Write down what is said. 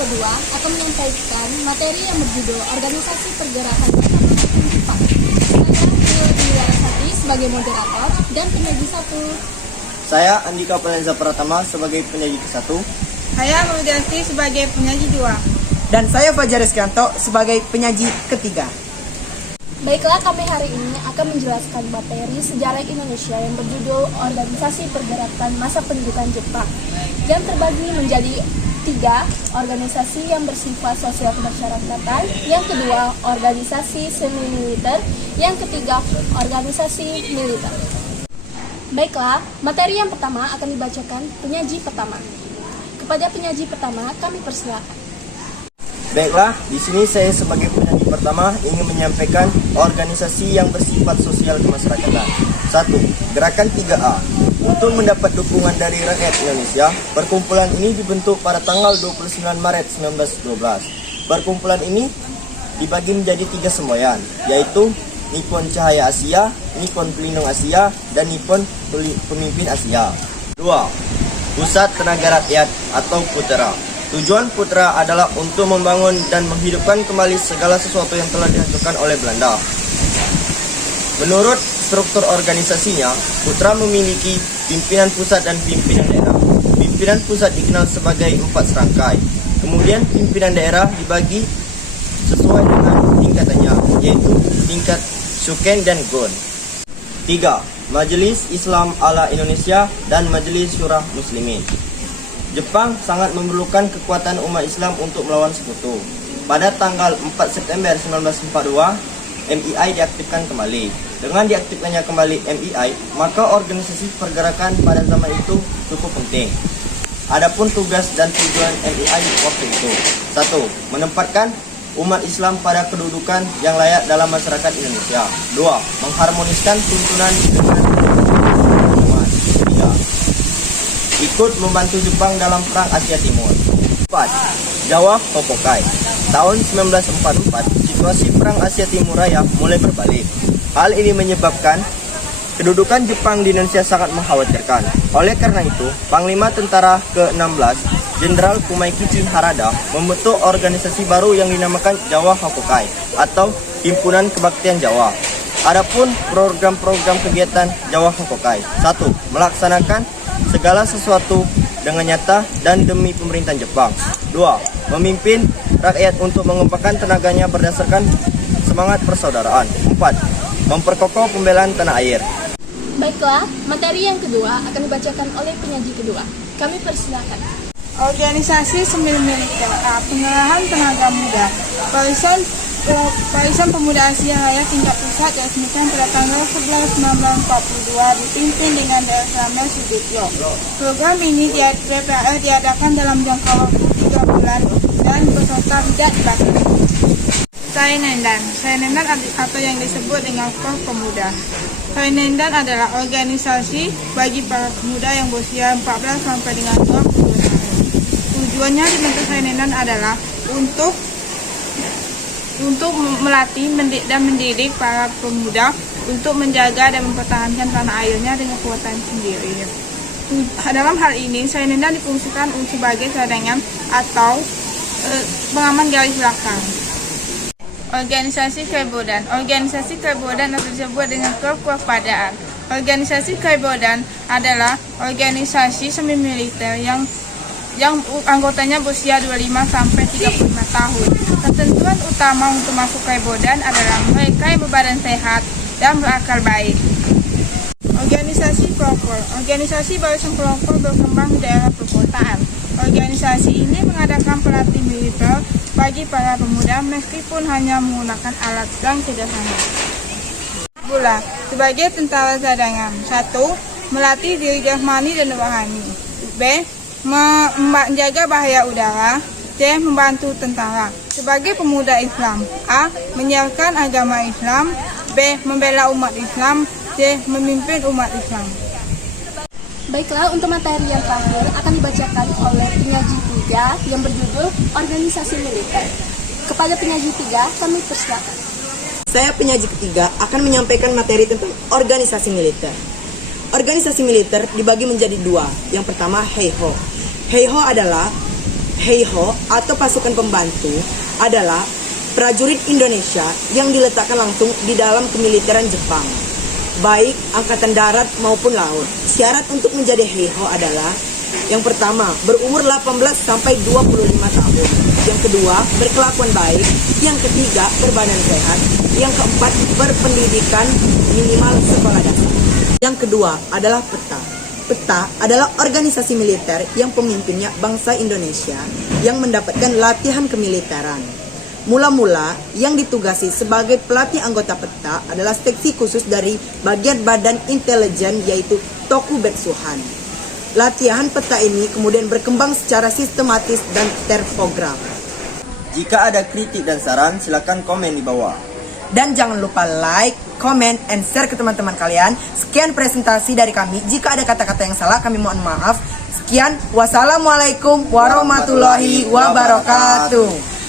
kedua akan menyampaikan materi yang berjudul Organisasi Pergerakan Masa Pendukung Jepang. Saya Dewi Larasati sebagai moderator dan penyaji 1. Saya Andika Palenza Pratama sebagai penyaji ke-1. Saya Maudianti sebagai penyaji 2. Dan saya Fajar Rizkanto sebagai penyaji ketiga. Baiklah, kami hari ini akan menjelaskan materi sejarah Indonesia yang berjudul Organisasi Pergerakan Masa Pendudukan Jepang, yang terbagi menjadi 3, organisasi yang bersifat sosial kemasyarakatan, yang kedua organisasi semi militer, yang ketiga organisasi militer. Baiklah, materi yang pertama akan dibacakan penyaji pertama. Kepada penyaji pertama kami persilakan. Baiklah, di sini saya sebagai penyaji pertama ingin menyampaikan organisasi yang bersifat sosial kemasyarakatan. 1. Gerakan 3A. Untuk mendapat dukungan dari rakyat Indonesia, perkumpulan ini dibentuk pada tanggal 29 Maret 1912. Perkumpulan ini dibagi menjadi 3 semboyan, yaitu Nippon Cahaya Asia, Nippon Pelindung Asia, dan Nippon Pemimpin Asia. 2. Pusat Tenaga Rakyat atau Putra. Tujuan Putra adalah untuk membangun dan menghidupkan kembali segala sesuatu yang telah dihancurkan oleh Belanda. Menurut struktur organisasinya, Putra memiliki pimpinan pusat dan pimpinan daerah. Pimpinan pusat dikenal sebagai 4 serangkai. Kemudian pimpinan daerah dibagi sesuai dengan tingkatannya, yaitu tingkat Shuken dan Gon. 3. Majelis Islam ala Indonesia dan Majelis Syura Muslimin. Jepang sangat memerlukan kekuatan umat Islam untuk melawan sekutu. Pada tanggal 4 September 1942, MII diaktifkan kembali. Dengan diaktifkannya kembali MII, maka organisasi pergerakan pada zaman itu cukup penting. Adapun tugas dan tujuan MII waktu itu: 1. Menempatkan umat Islam pada kedudukan yang layak dalam masyarakat Indonesia. 2. Mengharmoniskan tuntunan dengan umat. 3. Ikut membantu Jepang dalam Perang Asia Timur. 4. Jawa Hokokai. Tahun 1944, situasi Perang Asia Timur Raya mulai berbalik. Hal ini menyebabkan kedudukan Jepang di Indonesia sangat mengkhawatirkan. Oleh karena itu, Panglima Tentara ke-16, Jenderal Kumaikichi Harada, membentuk organisasi baru yang dinamakan Jawa Hokokai atau Himpunan Kebaktian Jawa. Adapun program-program kegiatan Jawa Hokokai: 1. Melaksanakan segala sesuatu dengan nyata dan demi pemerintahan Jepang. 2. Memimpin rakyat untuk mengembangkan tenaganya berdasarkan semangat persaudaraan. 4. Memperkokoh pembelaan tanah air. Baiklah, materi yang kedua akan dibacakan oleh penyaji kedua. Kami persilakan. Organisasi semi militer A. Pengerahan tenaga muda. Barisan Pemuda Asia Raya tingkat pusat diresmikan pada tanggal 11 1942 dipimpin dengan Dr. Sudipyo. Program ini PPR diadakan dalam jangka waktu 3 bulan dan peserta tidak dibatasi. Sainendan atau yang disebut dengan Korps Pemuda. Sainendan adalah organisasi bagi para pemuda yang berusia 14 sampai dengan 22 tahun. Tujuannya dibentuk Sainendan adalah untuk melatih dan mendidik para pemuda untuk menjaga dan mempertahankan tanah airnya dengan kekuatan sendiri. Dalam hal ini, Sainendan difungsikan sebagai cadangan atau pengaman garis belakang. Organisasi Kaibodan. Organisasi Kaibodan atau disebut dengan Korps Kewaspadaan. Organisasi Kaibodan adalah organisasi semi militer yang anggotanya berusia 25 sampai 35 tahun. Ketentuan utama untuk masuk Kaibodan adalah mereka yang berbadan sehat dan berakal baik. Organisasi pelopor. Organisasi barisan pelopor berkembang di daerah perkotaan. Organisasi ini mengadakan pelatih militer bagi para pemuda meskipun hanya menggunakan alat yang sederhana. Pula, sebagai tentara cadangan. 1. Melatih diri jasmani dan rohani. B. Menjaga bahaya udara. C. Membantu tentara. Sebagai pemuda Islam: A. Menyiarkan agama Islam. B. Membela umat Islam. C. Memimpin umat Islam. Baiklah, untuk materi yang terakhir akan dibacakan oleh penyaji 3 yang berjudul Organisasi Militer. Kepada penyaji 3 kami persilakan. Saya penyaji ketiga akan menyampaikan materi tentang organisasi militer. Organisasi militer dibagi menjadi 2. Yang pertama, Heiho. Heiho atau pasukan pembantu adalah prajurit Indonesia yang diletakkan langsung di dalam kemiliteran Jepang, baik angkatan darat maupun laut. Syarat untuk menjadi Heiho adalah yang pertama, berumur 18 sampai 25 tahun. Yang kedua, berkelakuan baik. Yang ketiga, berbadan sehat. Yang keempat, berpendidikan minimal sekolah dasar. Yang kedua adalah PETA. PETA adalah organisasi militer yang pemimpinnya bangsa Indonesia yang mendapatkan latihan kemiliteran. Mula-mula yang ditugasi sebagai pelatih anggota PETA adalah seksi khusus dari bagian badan intelijen yaitu Tokubetsuhan. Latihan PETA ini kemudian berkembang secara sistematis dan terprogram. Jika ada kritik dan saran, silakan komen di bawah. Dan jangan lupa like, comment, and share ke teman-teman kalian. Sekian presentasi dari kami. Jika ada kata-kata yang salah, kami mohon maaf. Sekian, wassalamualaikum warahmatullahi wabarakatuh.